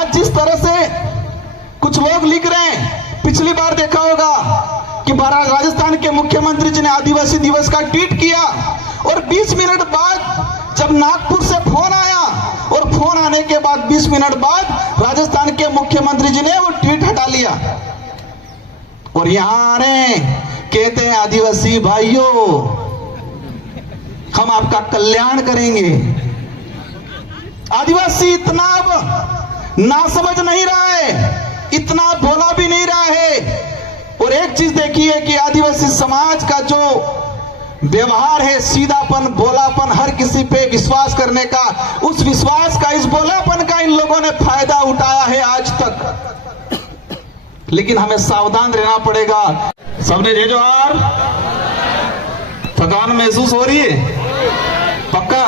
आज जिस तरह से कुछ लोग लिख रहे हैं, पिछली बार देखा होगा कि राजस्थान के मुख्यमंत्री जी ने आदिवासी दिवस का ट्वीट किया और 20 मिनट बाद जब नागपुर से फोन आया और फोन आने के बाद 20 मिनट बाद राजस्थान के मुख्यमंत्री जी ने वो ट्वीट हटा लिया और यहां आ रहे हैं, कहते हैं आदिवासी भाइयों हम आपका कल्याण करेंगे। आदिवासी इतना अब नासमझ नहीं रहा है, इतना भोला भी नहीं रहा है। और एक चीज देखिए कि आदिवासी समाज का जो व्यवहार है, सीधापन, भोलापन, हर किसी पे विश्वास करने का, उस विश्वास का, इस भोलापन का इन लोगों ने फायदा उठाया है आज तक। लेकिन हमें सावधान रहना पड़ेगा। सबने जय जोहार। थकान महसूस हो रही है? पक्का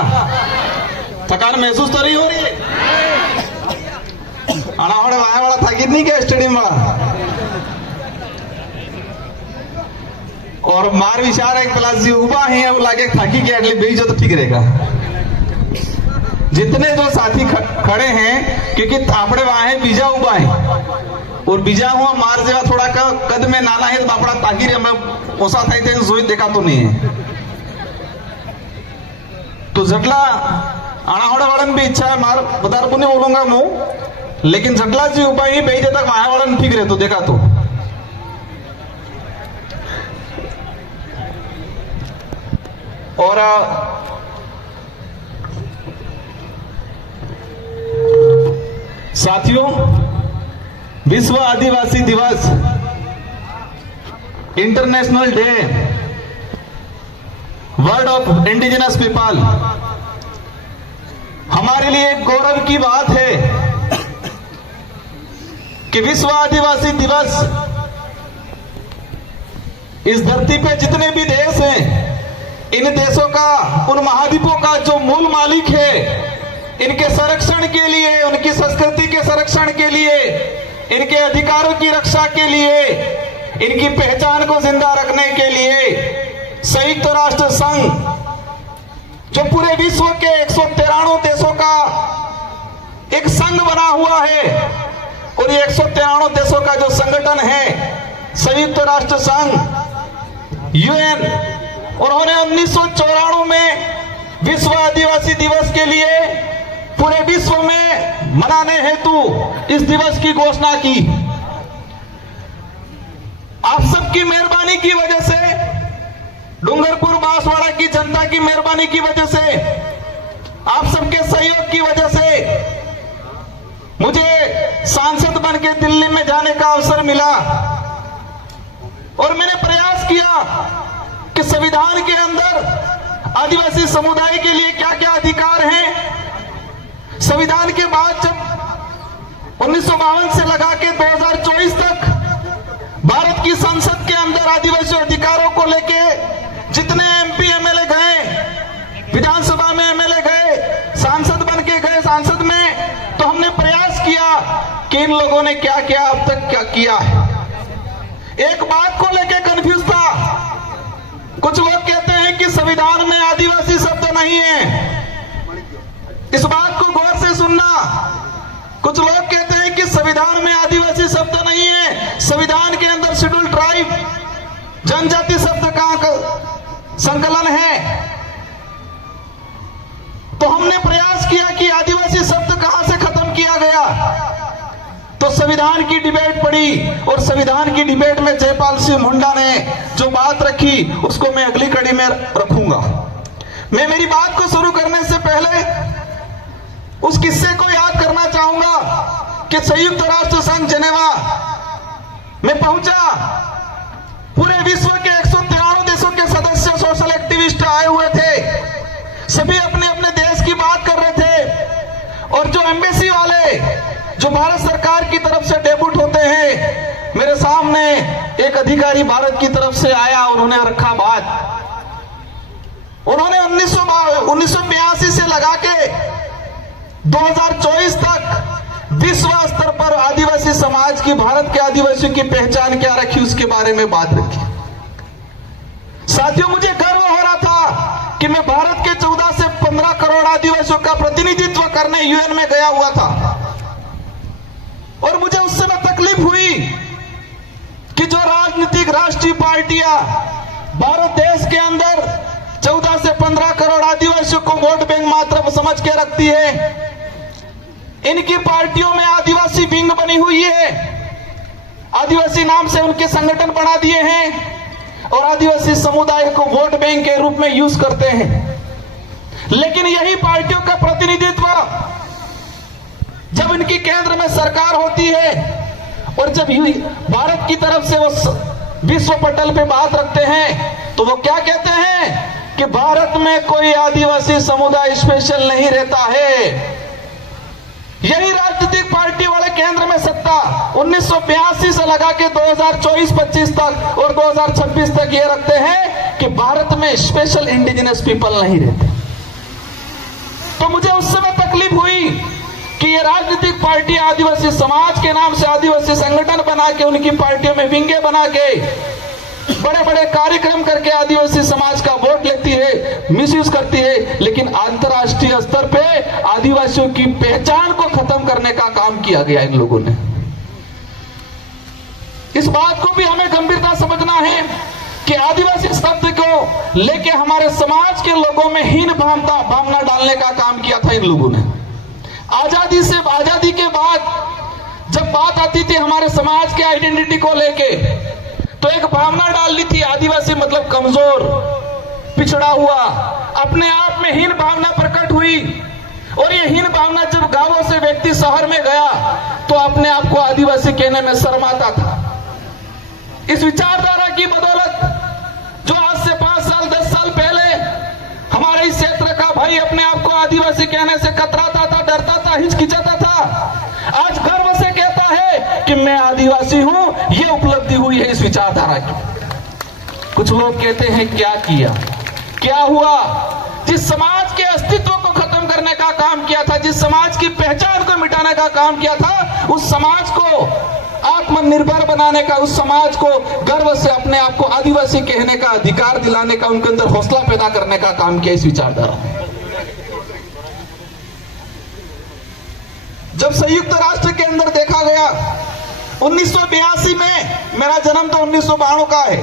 थकान महसूस तो नहीं हो रही है? अनावड़े वहां वाला था कितनी के स्टेडियम वाला और मार विचार एक क्लास जी उबा है वो लागे थाकी के अगले भेजो तो ठीक रहेगा। जितने जो साथी खड़े हैं, क्योंकि थापड़े वहां है, बीजा उबा है और बीजा हुआ मार जेवा थोड़ा का कद में नाना है बापड़ा ताकी रे मैं ओसा था थे जोई देखा तो नहीं है। तो जटला अनावड़ा वालन भी इच्छा है मार बदार को नहीं बोलूंगा मुंह, लेकिन जटला जी उबा ही भेजे तक वहां वालन ठीक रहे तो देखा तो। और साथियों, विश्व आदिवासी दिवस, international day, world of indigenous people, हमारे लिए एक गौरव की बात है कि विश्व आदिवासी दिवस इस धरती पे जितने भी देश हैं, इन देशों का, उन महाद्वीपों का जो मूल मालिक है, इनके संरक्षण के लिए, उनकी संस्कृति के संरक्षण के लिए, इनके अधिकारों की रक्षा के लिए, इनकी पहचान को जिंदा रखने के लिए संयुक्त राष्ट्र संघ, जो पूरे विश्व के 193 देशों का एक संघ बना हुआ है, और ये 193 देशों का जो संगठन है संयुक्त राष्ट्र संघ, यूएन, उन्होंने 1994 में विश्व आदिवासी दिवस के लिए पूरे विश्व में मनाने हेतु इस दिवस की घोषणा की। आप सबकी मेहरबानी की वजह से, डूंगरपुर बांसवाड़ा की जनता की मेहरबानी की वजह से, आप सबके सहयोग की वजह से मुझे सांसद बन के दिल्ली में जाने का अवसर मिला और मैंने प्रयास किया कि संविधान के अंदर आदिवासी समुदाय के लिए क्या क्या अधिकार हैं। संविधान के बाद जब 1952 से लगा के 2024 तक भारत की संसद के अंदर आदिवासी अधिकारों को लेके जितने एमपी एमएलए गए, विधानसभा में एमएलए गए, सांसद बन के गए सांसद में, तो हमने प्रयास किया कि इन लोगों ने क्या क्या अब तक क्या किया है। एक बात को लेके कंफ्यूज था, कुछ लोग कहते हैं कि संविधान में आदिवासी शब्द नहीं है, इस बात को गौर से सुनना। कुछ लोग कहते हैं कि संविधान में आदिवासी शब्द नहीं है, संविधान के अंदर शेड्यूल ट्राइब, जनजाति शब्द का संकलन है। तो हमने प्रयास किया कि आदिवासी शब्द कहां से खत्म किया गया, तो संविधान की डिबेट पड़ी और संविधान की डिबेट में जयपाल सिंह मुंडा ने जो बात रखी उसको मैं अगली कड़ी में रखूंगा। मैं मेरी बात को शुरू करने से पहले उस किस्से को याद करना चाहूंगा कि संयुक्त राष्ट्र संघ जेनेवा में पहुंचा, पूरे विश्व के 193 देशों के सदस्य सोशल एक्टिविस्ट आए हुए थे, सभी अपने अपने देश की बात कर रहे थे। और जो एम्बेसी वाले, जो भारत सरकार की तरफ से डेब्यूट होते हैं, मेरे सामने एक अधिकारी भारत की तरफ से आया, उन्होंने रखा बात। उन्होंने 1982 से लगा के 2024 तक विश्व स्तर पर आदिवासी समाज की, भारत के आदिवासियों की पहचान क्या रखी उसके बारे में बात रखी। साथियों, मुझे गर्व हो रहा था कि मैं भारत के 14 से 15 करोड़ आदिवासियों का प्रतिनिधित्व करने यूएन में गया हुआ था। राष्ट्रीय पार्टियां भारत देश के अंदर 14 से 15 करोड़ आदिवासियों को वोट बैंक मात्र समझ के रखती है। इनकी पार्टियों में आदिवासी विंग बनी हुई है, आदिवासी नाम से उनके संगठन बना दिए हैं और आदिवासी समुदाय को वोट बैंक के रूप में यूज करते हैं। लेकिन यही पार्टियों का प्रतिनिधित्व जब इनकी केंद्र में सरकार होती है और जब भारत की तरफ से वो विश्व पटल पे बात रखते हैं तो वो क्या कहते हैं कि भारत में कोई आदिवासी समुदाय स्पेशल नहीं रहता है। यही राजनीतिक पार्टी वाले केंद्र में सत्ता 1982 से लगा के 2024-25 तक और 2026 तक ये रखते हैं कि भारत में स्पेशल इंडिजिनस पीपल नहीं रहते। तो मुझे उस समय तकलीफ हुई कि ये राजनीतिक पार्टी आदिवासी समाज के नाम से आदिवासी संगठन बना के, उनकी पार्टियों में विंगे बना के, बड़े बड़े कार्यक्रम करके आदिवासी समाज का वोट लेती है, मिसयूज करती है। लेकिन अंतर्राष्ट्रीय स्तर पे आदिवासियों की पहचान को खत्म करने का काम किया गया इन लोगों ने। इस बात को भी हमें गंभीरता समझना है कि आदिवासी शब्द को लेके हमारे समाज के लोगों में हीन भावना डालने का काम किया था इन लोगों ने। आजादी के बाद जब बात आती थी हमारे समाज के आइडेंटिटी को लेके तो एक भावना डाल ली थी, आदिवासी मतलब कमजोर, पिछड़ा हुआ, अपने आप में हीन भावना प्रकट हुई। और ये हीन भावना जब गांवों से व्यक्ति शहर में गया तो अपने आप को आदिवासी कहने में शर्माता था। इस विचारधारा की बदौलत जो आज से 5 साल 10 साल पहले हमारे इस क्षेत्र का भाई अपने आप को आदिवासी कहने से कतराता था, डरता था, हिचकिचाता था, आज गर्व से कहता है कि मैं आदिवासी हूं। यह उपलब्धि हुई है इस विचारधारा की। कुछ लोग कहते हैं क्या हुआ? जिस समाज के अस्तित्व को खत्म करने का काम किया था, जिस समाज की पहचान को मिटाने का काम किया था, उस समाज को आत्मनिर्भर बनाने का, उस समाज को गर्व से अपने आप को आदिवासी कहने का अधिकार दिलाने का, उनके अंदर हौसला पैदा करने का काम किया इस विचारधारा। जब संयुक्त राष्ट्र के अंदर देखा गया 1982 में, मेरा जन्म तो 1992 का है,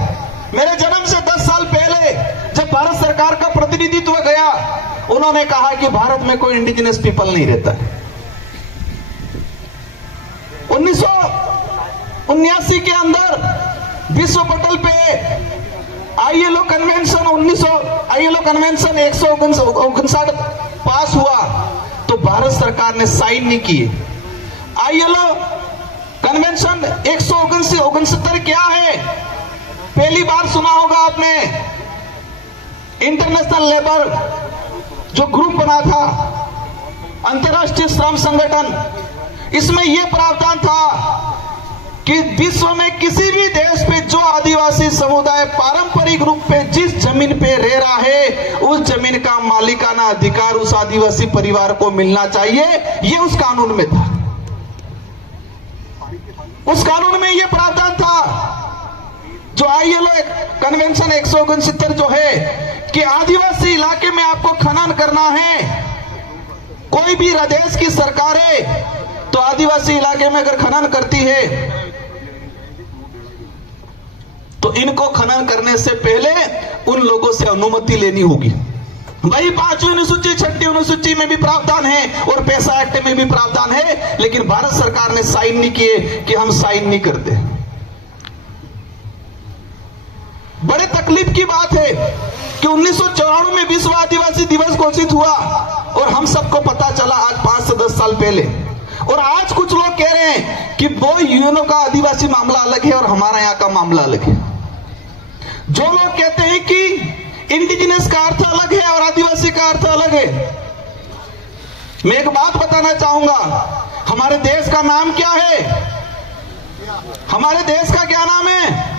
मेरे जन्म से 10 साल पहले जब भारत सरकार का प्रतिनिधित्व गया, उन्होंने कहा कि भारत में कोई इंडिजिनस पीपल नहीं रहता है। 1979 के अंदर विश्व पटल पे आईएलओ कन्वेंशन 159 पास हुआ तो भारत सरकार ने साइन नहीं किए। आईएलओ कन्वेंशन 169 क्या है? पहली बार सुना होगा आपने। इंटरनेशनल लेबर जो ग्रुप बना था, अंतर्राष्ट्रीय श्रम संगठन, इसमें यह प्रावधान था कि विश्व में किसी भी देश पे जो आदिवासी समुदाय पारंपरिक रूप पे जिस जमीन पे रह रहा है, उस जमीन का मालिकाना अधिकार उस आदिवासी परिवार को मिलना चाहिए। ये उस कानून में था, उस कानून में यह प्रावधान था। जो आईएलओ कन्वेंशन 169 जो है कि आदिवासी इलाके में आपको खनन करना है, कोई भी देश की सरकारें तो आदिवासी इलाके में अगर खनन करती है तो इनको खनन करने से पहले उन लोगों से अनुमति लेनी होगी। वही 5वीं अनुसूची 6वीं अनुसूची में भी प्रावधान है और पैसा एक्ट में भी प्रावधान है, लेकिन भारत सरकार ने साइन नहीं किए कि हम साइन नहीं करते। बड़े तकलीफ की बात है कि 1994 में विश्व आदिवासी दिवस घोषित हुआ और हम सबको पता चला आज 5 से 10 साल पहले। और आज कुछ लोग कह रहे हैं कि वो यूएनओ का आदिवासी मामला अलग है और हमारा यहाँ का मामला अलग है। जो लोग कहते हैं कि इंडिजिनस का अर्थ अलग है और आदिवासी का अर्थ अलग है, मैं एक बात बताना चाहूंगा, हमारे देश का नाम क्या है? हमारे देश का क्या नाम है?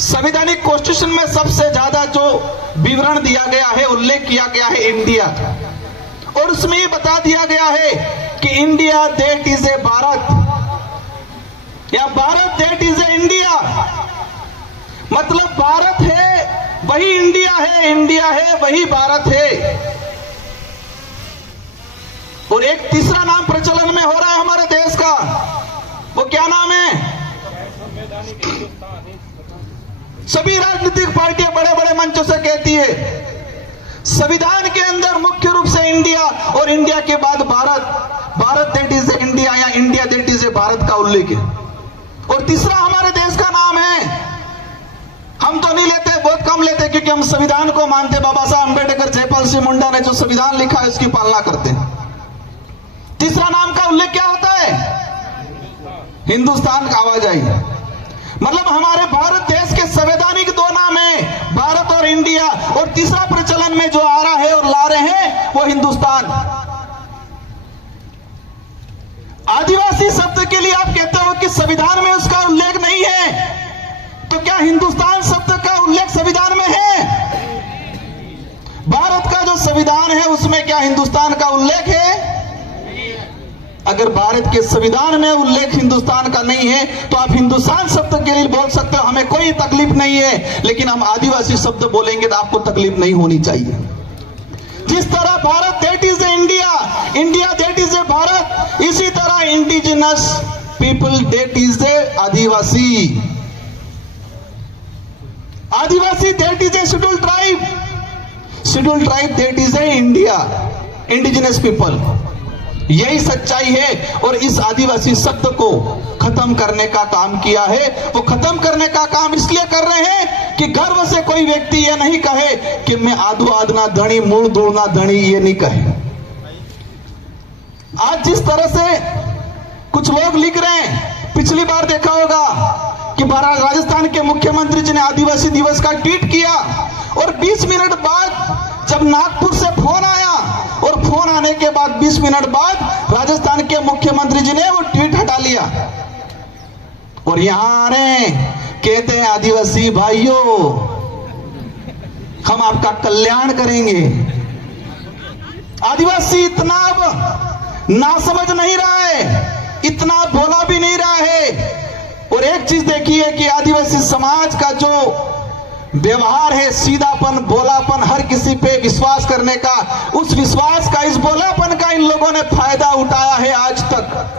संवैधानिक कॉन्स्टिट्यूशन में सबसे ज्यादा जो विवरण दिया गया है, उल्लेख किया गया है इंडिया, और उसमें ये बता दिया गया है कि India that is a Bharat, या Bharat that is a India. मतलब भारत है वही इंडिया है, इंडिया है वही भारत है। और एक तीसरा नाम प्रचलन में हो रहा है हमारे देश का, वो क्या नाम है? सभी राजनीतिक पार्टियां बड़े बड़े मंचों से कहती है संविधान के अंदर मुख्य रूप से इंडिया और इंडिया के बाद भारत दैट इज इंडिया या इंडिया दैट इज भारत का उल्लेख है। और तीसरा हमारे देश का नाम है। हम तो नहीं लेते, बहुत कम लेते, क्योंकि हम संविधान को मानते। बाबा साहब अंबेडकर, जयपाल सिंह मुंडा ने जो संविधान लिखा है उसकी पालना करते हैं। तीसरा नाम का उल्लेख क्या होता है? हिंदुस्तान का आवाज आई। मतलब हमारे भारत देश के संवैधानिक दो नाम है, भारत और इंडिया, और तीसरा प्रचलन में जो आ रहा है और ला रहे हैं वो हिंदुस्तान। आदिवासी शब्द के लिए आप कहते हो कि संविधान में उसका उल्लेख नहीं है, तो क्या हिंदुस्तान शब्द का उल्लेख संविधान में है? भारत का जो संविधान है उसमें क्या हिंदुस्तान का उल्लेख है? अगर भारत के संविधान में उल्लेख हिंदुस्तान का नहीं है तो आप हिंदुस्तान शब्द के लिए बोल सकते हो, हमें कोई तकलीफ नहीं है। लेकिन हम आदिवासी शब्द बोलेंगे तो आपको तकलीफ नहीं होनी चाहिए। जिस तरह Bharat that is India, India that is a Bharat, इसी तरह indigenous people that is A Adivasi, Adivasi that is A schedule tribe, schedule tribe that is a India, indigenous people. यही सच्चाई है। और इस आदिवासी शब्द को खत्म करने का काम किया है। वो खत्म करने का काम इसलिए कर रहे हैं कि गर्व से कोई व्यक्ति ये नहीं कहे कि मैं आधु आदना धनी, मूल दूड़ना धनी, ये नहीं कहे। आज जिस तरह से कुछ लोग लिख रहे हैं, पिछली बार देखा होगा कि राजस्थान के मुख्यमंत्री जी ने आदिवासी दिवस का ट्वीट किया और 20 मिनट बाद जब नागपुर से फोन आया और फोन आने के बाद 20 मिनट बाद राजस्थान के मुख्यमंत्री जी ने वो ट्वीट हटा लिया और यहां आ रहे कहते हैं आदिवासी भाइयों हम आपका कल्याण करेंगे। आदिवासी इतना अब नासमझ नहीं रहा है, इतना भोला भी नहीं रहा है। और एक चीज देखिए कि आदिवासी समाज का जो व्यवहार है, सीधापन, भोलापन, हर किसी पे विश्वास करने का, उस विश्वास का, इस भोलापन का इन लोगों ने फायदा उठाया है आज तक।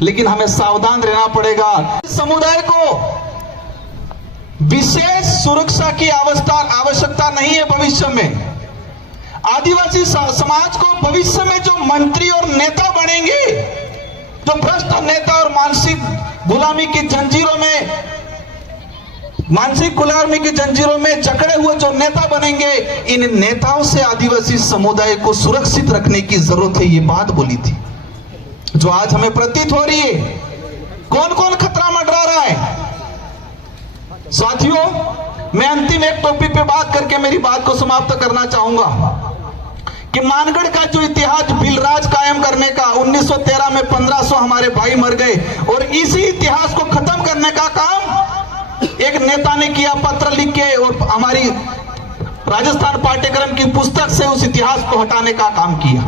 लेकिन हमें सावधान रहना पड़ेगा। समुदाय को विशेष सुरक्षा की आवश्यकता नहीं है भविष्य में। आदिवासी समाज को भविष्य में जो मंत्री और नेता बनेंगे, जो भ्रष्ट नेता और मानसिक गुलामी की जंजीरों में जकड़े हुए जो नेता बनेंगे, इन नेताओं से आदिवासी समुदाय को सुरक्षित रखने की जरूरत है। ये बात बोली थी जो आज हमें प्रतीत हो रही है। कौन कौन खतरा मंडरा रहा है? साथियों, मैं अंतिम एक टॉपिक पे बात करके मेरी बात को समाप्त करना चाहूंगा कि मानगढ़ का जो इतिहास बिलराज कायम करने का, 1913 में 1500 हमारे भाई मर गए और इसी इतिहास को खत्म करने का काम एक नेता ने किया, पत्र लिख के, और हमारी राजस्थान पाठ्यक्रम की पुस्तक से उस इतिहास को हटाने का काम किया।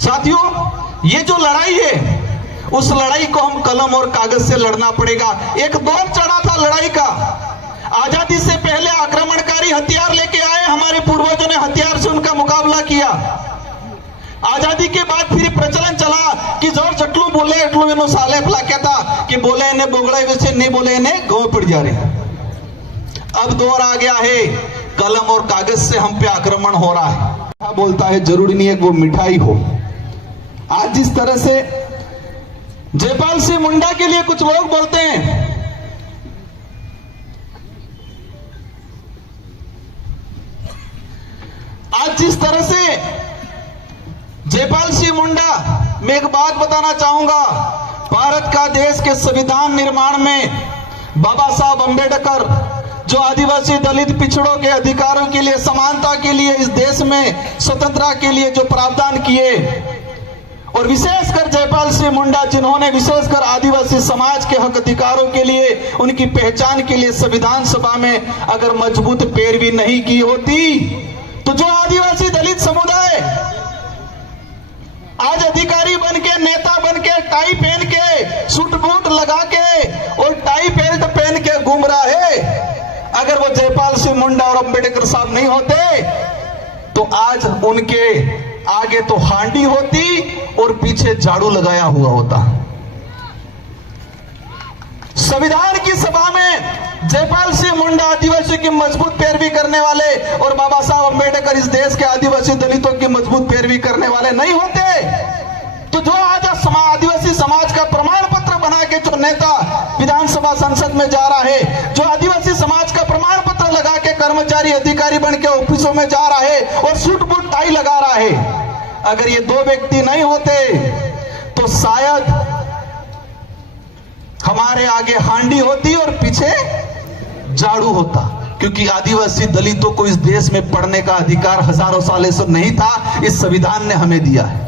साथियों, ये जो लड़ाई है उस लड़ाई को हम कलम और कागज से लड़ना पड़ेगा। एक दौर चढ़ा था लड़ाई का। आजादी से पहले आक्रमणकारी हथियार लेके आए, हमारे पूर्वजों ने हथियार से उनका मुकाबला किया। आजादी के बाद फिर प्रचलन चला कि जोर चटलू बोले एटलू इनो साले फला कहता कि बोले इन्हें बोगड़े वैसे नहीं बोले इन्हें गौ पड़ जा रहे। अब दौर आ गया है कलम और कागज से हम पे आक्रमण हो रहा है। बोलता है जरूरी नहीं है कि वो मिठाई हो। आज जिस तरह से जयपाल सिंह मुंडा के लिए कुछ लोग बोलते हैं, आज जिस तरह से जयपाल सिंह मुंडा, मैं एक बात बताना चाहूंगा, भारत का देश के संविधान निर्माण में बाबा साहब अंबेडकर जो आदिवासी दलित पिछड़ों के अधिकारों के लिए, समानता के लिए, इस देश में स्वतंत्रता के लिए जो प्रावधान किए, और विशेषकर जयपाल सिंह मुंडा जिन्होंने विशेषकर आदिवासी समाज के हक अधिकारों के लिए, उनकी पहचान के लिए संविधान सभा में अगर मजबूत पैरवी नहीं की होती तो जो आदिवासी दलित समुदाय आज अधिकारी बन के, नेता बन के, टाई पहन के, सूट बूट लगा के और टाई बेल्ट पहन के घूम रहा है, अगर वो जयपाल सिंह मुंडा और अंबेडकर साहब नहीं होते तो आज उनके आगे तो हांडी होती और पीछे झाड़ू लगाया हुआ होता। संविधान की सभा में जयपाल सिंह मुंडा आदिवासियों की मजबूत पैरवी करने वाले और बाबा साहब अम्बेडकर इस देश के आदिवासी दलितों की मजबूत पैरवी करने वाले नहीं होते, तो जो आज आदिवासी समाज का प्रमाण पत्र बना के जो नेता विधानसभा संसद में जा रहा है, जो आदिवासी समाज का प्रमाण पत्र लगा के कर्मचारी अधिकारी बन के ऑफिसों में जा रहा है और सूट बूट टाई लगा रहा है, अगर ये दो व्यक्ति नहीं होते तो शायद हमारे आगे हांडी होती और पीछे झाड़ू होता, क्योंकि आदिवासी दलितों को इस देश में पढ़ने का अधिकार हजारों सालों से नहीं था, इस संविधान ने हमें दिया है।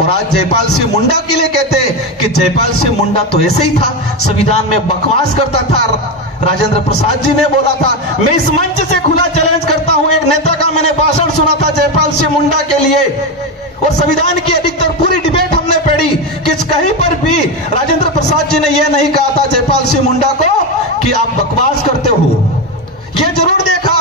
और आज जयपाल सिंह मुंडा के लिए कहते हैं कि जयपाल सिंह मुंडा तो ऐसे ही था, संविधान में बकवास करता था। राजेंद्र प्रसाद जी ने बोला था, मैं इस मंच से खुला चैलेंज करता हूं, एक नेता का मैंने भाषण सुना था जयपाल सिंह मुंडा के लिए, और संविधान की अधिकतर पूरी डिबेट हमने पढ़ी कि कहीं पर भी राजेंद्र प्रसाद जी ने यह नहीं कहा था जयपाल सिंह मुंडा को कि आप बकवास करते हो। यह जरूर देखा,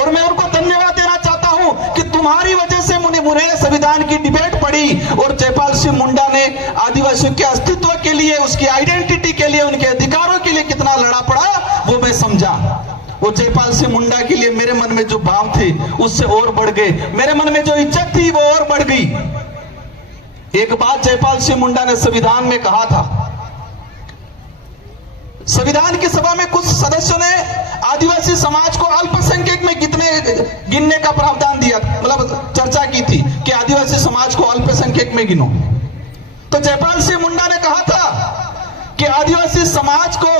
और मैं उनको धन्यवाद देना चाहता हूं कि तुम्हारी वजह से मुझे संविधान की डिबेट पढ़ी और जयपाल सिंह मुंडा ने आदिवासियों के अस्तित्व के लिए, उसकी आइडेंटिटी के लिए, उनके अधिकारों के लिए कितना लड़ा पड़ा वो मैं समझा। वो जयपाल सिंह मुंडा के लिए मेरे मन में जो भाव थे उससे और बढ़ गए, मेरे मन में जो इज्जत थी वो और बढ़ गई। एक बात जयपाल सिंह मुंडा ने संविधान में कहा था, संविधान की सभा में कुछ सदस्यों ने आदिवासी समाज को अल्पसंख्यक में गिनने का प्रावधान दिया, मतलब चर्चा की थी कि आदिवासी समाज को अल्पसंख्यक में गिनो। तो जयपाल सिंह मुंडा ने कहा था कि आदिवासी समाज को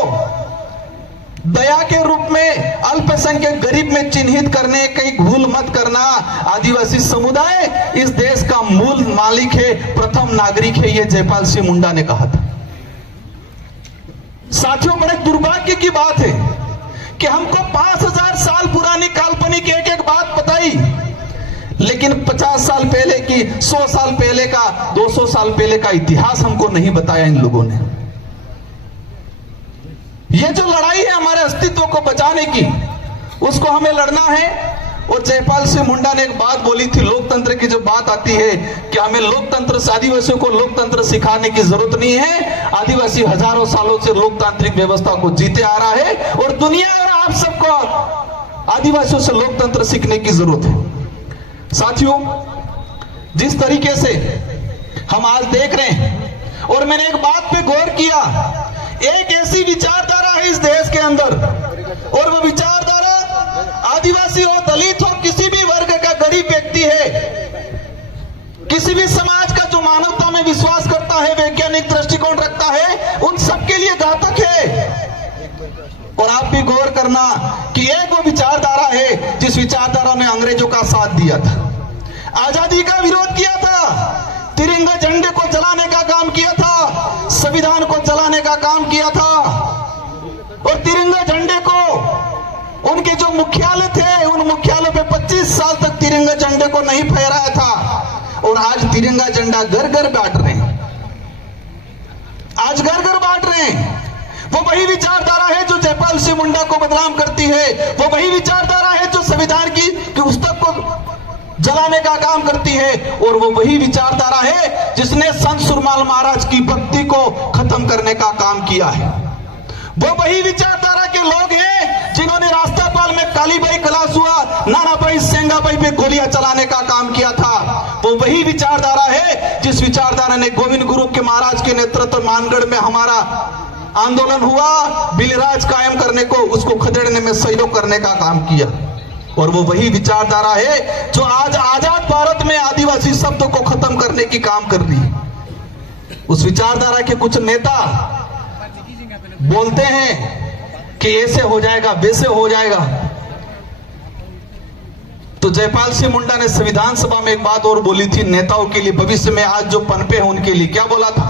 दया के रूप में अल्पसंख्यक गरीब में चिन्हित करने की भूल मत करना। आदिवासी समुदाय इस देश का मूल मालिक है, प्रथम नागरिक है, यह जयपाल सिंह मुंडा ने कहा था। साथियों, बड़े दुर्भाग्य की बात है कि हमको 5000 साल पुरानी काल्पनिक एक एक बात बताई, लेकिन 50 साल पहले की, 100 साल पहले का, 200 साल पहले का इतिहास हमको नहीं बताया इन लोगों ने। यह जो लड़ाई है हमारे अस्तित्व को बचाने की, उसको हमें लड़ना है। और जयपाल सिंह मुंडा ने एक बात बोली थी, लोकतंत्र की जब बात आती है कि हमें लोकतंत्र से, आदिवासियों को लोकतंत्र सिखाने की जरूरत नहीं है, आदिवासी हजारों सालों से लोकतांत्रिक व्यवस्था को जीते आ रहा है और दुनिया और आप सबको आदिवासियों से लोकतंत्र सीखने की जरूरत है। साथियों, जिस तरीके से हम आज देख रहे हैं, और मैंने एक बात पे गौर किया, एक ऐसी विचारधारा है इस देश के अंदर, और वो विचारधारा आदिवासी हो, दलित हो, किसी भी वर्ग का गरीब व्यक्ति है, किसी भी समाज का जो मानवता में विश्वास करता है, वैज्ञानिक दृष्टिकोण रखता है, उन सबके लिए घातक है। और आप भी गौर करना कि एक वो विचारधारा है जिस विचारधारा ने अंग्रेजों का साथ दिया था, आजादी का विरोध किया था, तिरंगा झंडे को जलाने का काम किया था, संविधान को जलाने का काम किया था, और तिरंगा झंडे को, उनके जो मुख्यालय थे उन मुख्यालय पे 25 साल तक तिरंगा झंडे को नहीं फहराया था, और आज तिरंगा झंडा घर घर बांट रहे हैं, आज घर घर बांट रहे हैं। वो वही विचारधारा है जो जयपाल सिंह मुंडा को बदनाम करती है, वो वही विचारधारा है जो संविधान की पुस्तक को जलाने का काम करती है, और वो वही विचारधारा है जिसने संत सुरमाल महाराज की भक्ति को खत्म करने का काम किया है। वो वही विचारधारा के लोग हैं जिन्होंने रास्तापाल में कालीबाई कलासुआ, नानाबाई, सेंगाबाई पे गोलियां चलाने का काम किया था। वो वही विचारधारा है जिस विचारधारा ने गोविंद गुरु के महाराज के नेतृत्व मानगढ़ में हमारा आंदोलन हुआ, बिलराज कायम करने को, उसको खदेड़ने में सहयोग करने का काम किया। और वो वही विचारधारा है जो आज आजाद भारत में आदिवासी शब्द को खत्म करने की काम कर रही है। उस विचारधारा के कुछ नेता बोलते हैं कि ऐसे हो जाएगा, वैसे हो जाएगा। तो जयपाल सिंह मुंडा ने संविधान सभा में एक बात और बोली थी नेताओं के लिए, भविष्य में आज जो पनपे हैं उनके लिए, क्या बोला था?